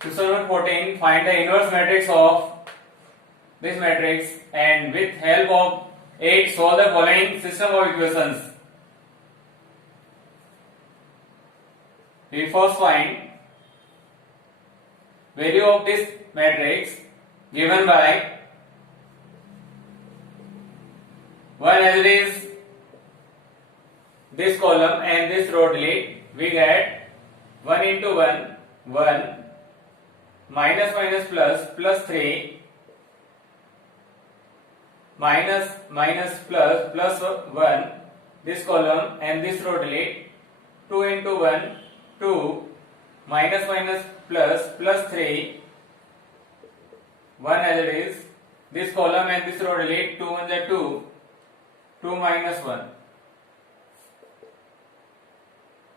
Question number 14. Find the inverse matrix of this matrix and with help of it solve the following system of equations. We first find value of this matrix given by 1 as it is this column and this row delete. We get 1 into 1 1 minus minus plus plus 3 minus minus plus plus 1 this column and this row delete. 2 into 1 2 minus minus plus plus 3 1 as it is this column and this row delete. 2 1 is 2 2 minus 1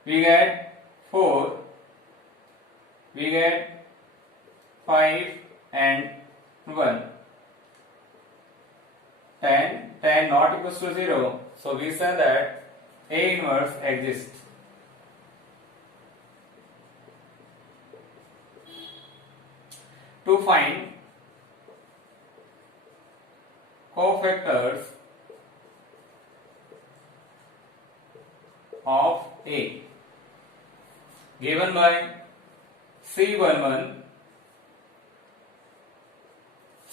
we get 4 we get 5 and 1 10 not equals to 0, so we say that A inverse exists. To find cofactors of A given by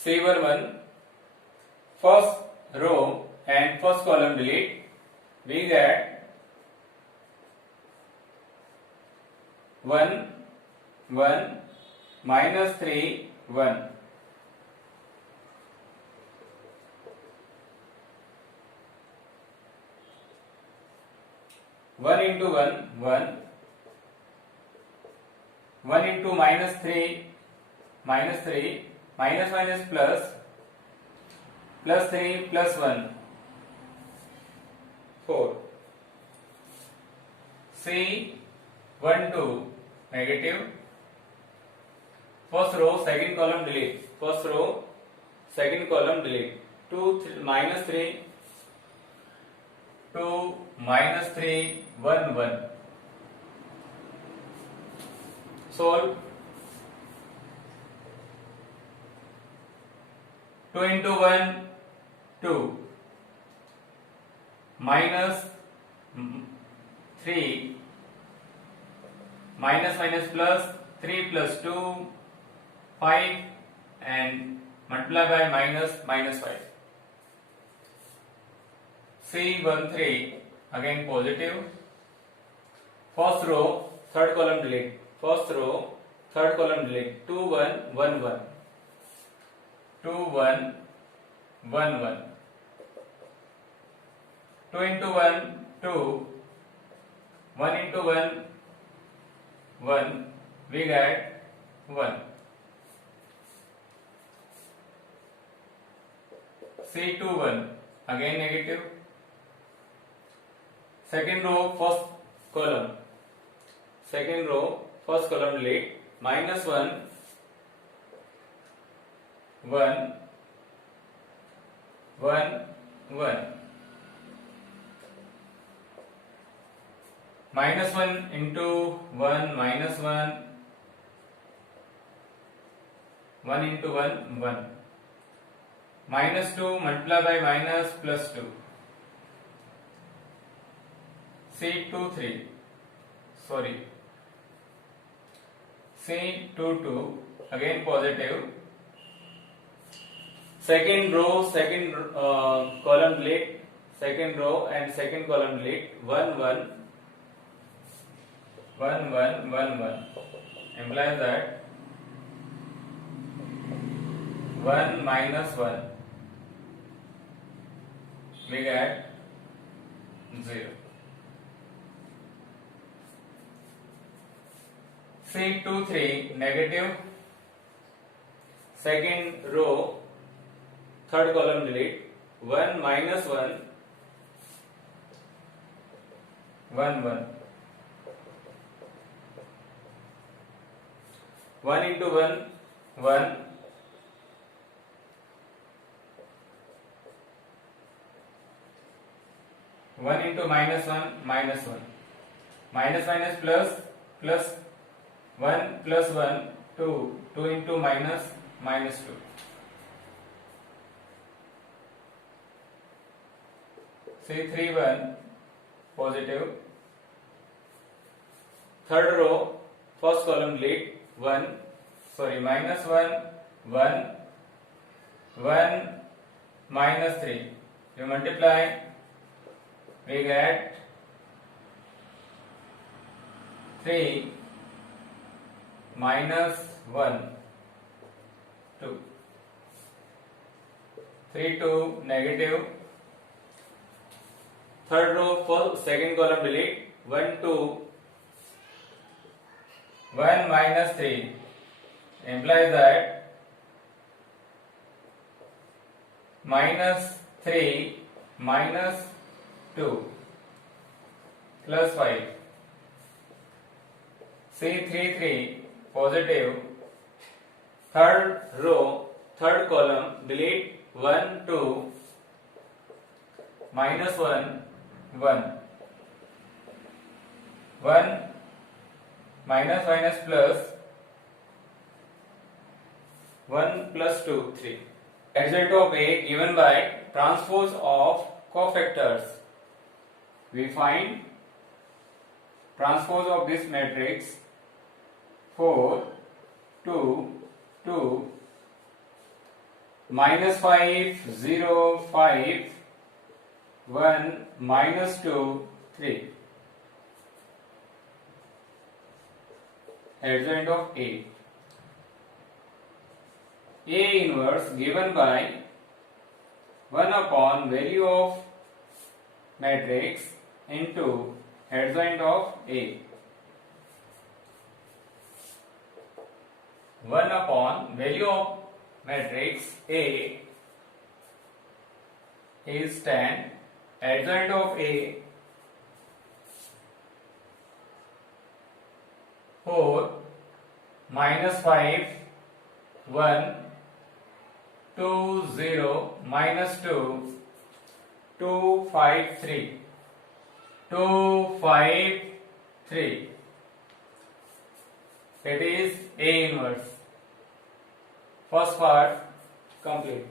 C11 first row and first column delete, we get 1 1 minus 3 1 1 into 1 1 1 into minus 3 minus minus plus plus 3 plus 1 4 C 1 2 negative first row second column delete 2 minus 3 2 minus 3 1 1 solve 2 into 1 2 minus 3 minus minus plus 3 plus 2 5 and multiply by minus 5 C13 again positive first row third column delete 2 1 1 1 2 1 1 1 2 into 1 2 1 into 1 1 we get 1 C21 again negative second row first column delete minus 1 1 1 1 minus 1 into 1 minus 1 1 into 1 1 minus 2 multiply by minus plus 2 C23 C22 again positive second row column delete second row and second column delete 1 1 1 1 1 1 implies that 1 minus 1 we get 0 C23 negative second row third column delete 1 minus 1 1 1 1 into 1 1 1 into minus 1 minus 1 minus minus plus plus 1 plus 1 2 into minus minus 2. See 3 1 positive. Third row, first column delete minus 1 1 1 minus 3. You multiply, we get 3 minus 1 2. 3 2 negative. Third row, for second column delete 1 2 1 minus 3 implies that minus 3 minus 2 plus 5. C 3 3 positive. Third row, third column delete 1 2 minus 1 1 1 minus minus plus 1 plus 2 3. Adjoint of A given by transpose of cofactors. We find transpose of this matrix 4 2 2 minus 5 0 5 1 minus 2 3. Adjoint of A. A inverse given by 1 upon value of matrix into adjoint of A. 1 upon value of matrix A is 10. Adjoint of A 4 minus 5 1 2 0 minus 2 2 5 3 2 5 3. It is A inverse. First part complete.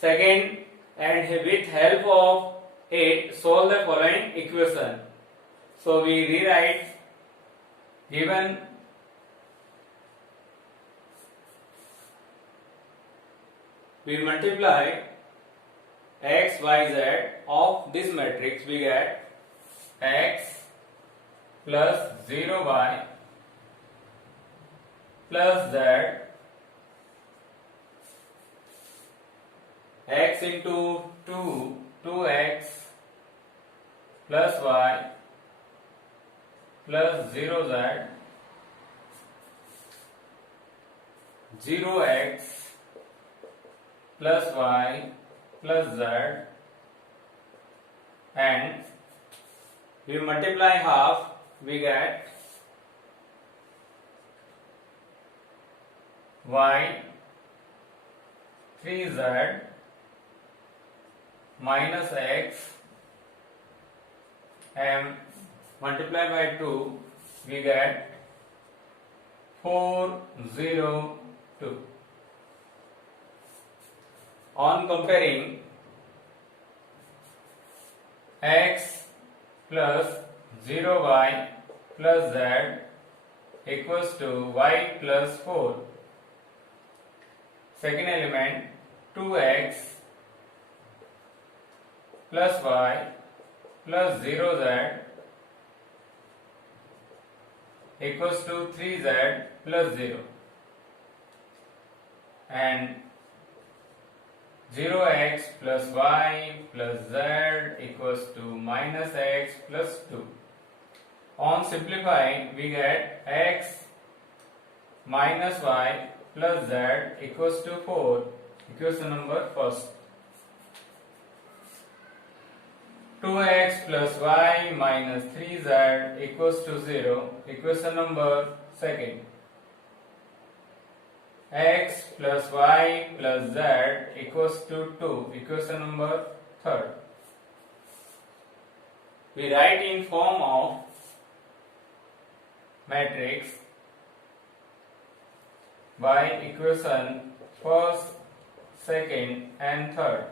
Second, and with help of it solve the following equation. So we rewrite given we multiply x y z of this matrix, we get x plus 0y plus z x into 2x plus y plus 0z 0x plus y plus z, and we multiply half, we get y 3z minus x, and multiply by 2, we get 4 0 2. On comparing x plus 0y plus z equals to y plus 4. Second element 2x plus y plus 0z equals to 3z plus 0, and 0x plus y plus z equals to minus x plus 2. On simplifying, we get x minus y plus z equals to 4. Equation number first. 2x plus y minus 3z equals to 0. Equation number second. X plus y plus z equals to 2. Equation number third. We write in form of matrix by equation first, second and third.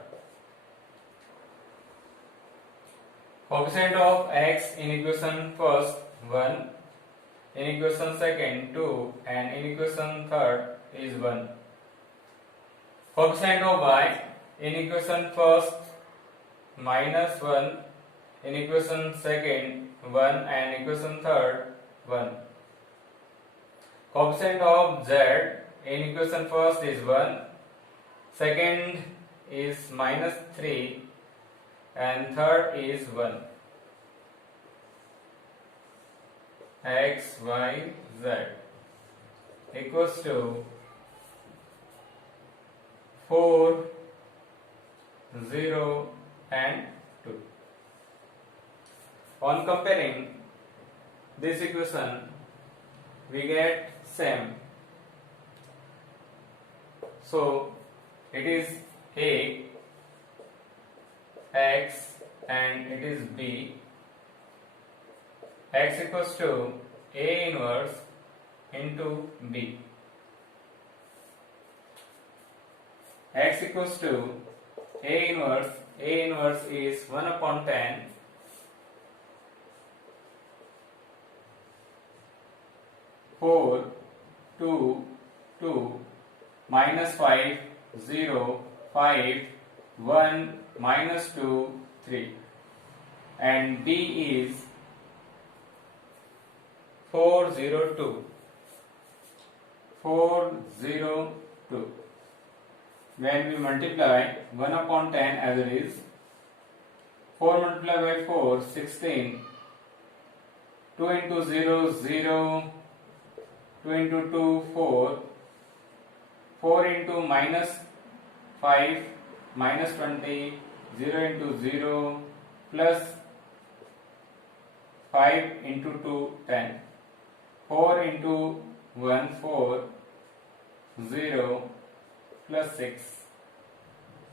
Coefficient of x in equation first 1, in equation second 2 and in equation third is 1. Coefficient of y in equation first minus 1, in equation second 1 and equation third 1. Coefficient of z in equation first is 1, second is minus 3 and third is 1. X, y, z equals to 4, 0 and 2. On comparing this equation, we get same. So it is A, X and it is B. X equals to A inverse into B. X equals to A inverse. A inverse is 1 upon 10 4, 2, 2, minus 5, 0, 5, 1, minus 2, 3. And B is 402. 402. When we multiply 1 upon 10 as it is, 4 multiplied by 4, 16. 2 into 0, 0. 2 into 2, 4. 4 into minus 5, minus 20. 0 into 0, plus 5 into 2, 10. 4 into 1, 4. 0 plus 6.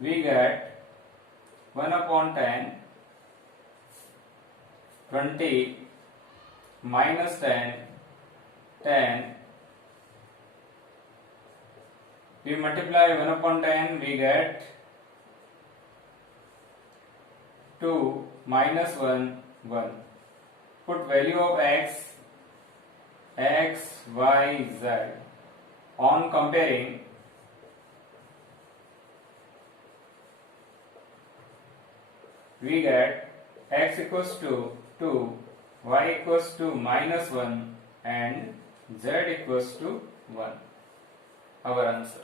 We get 1 upon 10, 20, minus 10, 10. We multiply 1 upon 10, we get 2 minus 1, 1. Put value of x, y, z. On comparing, we get x equals to 2, y equals to minus 1 and z equals to 1. Our answer.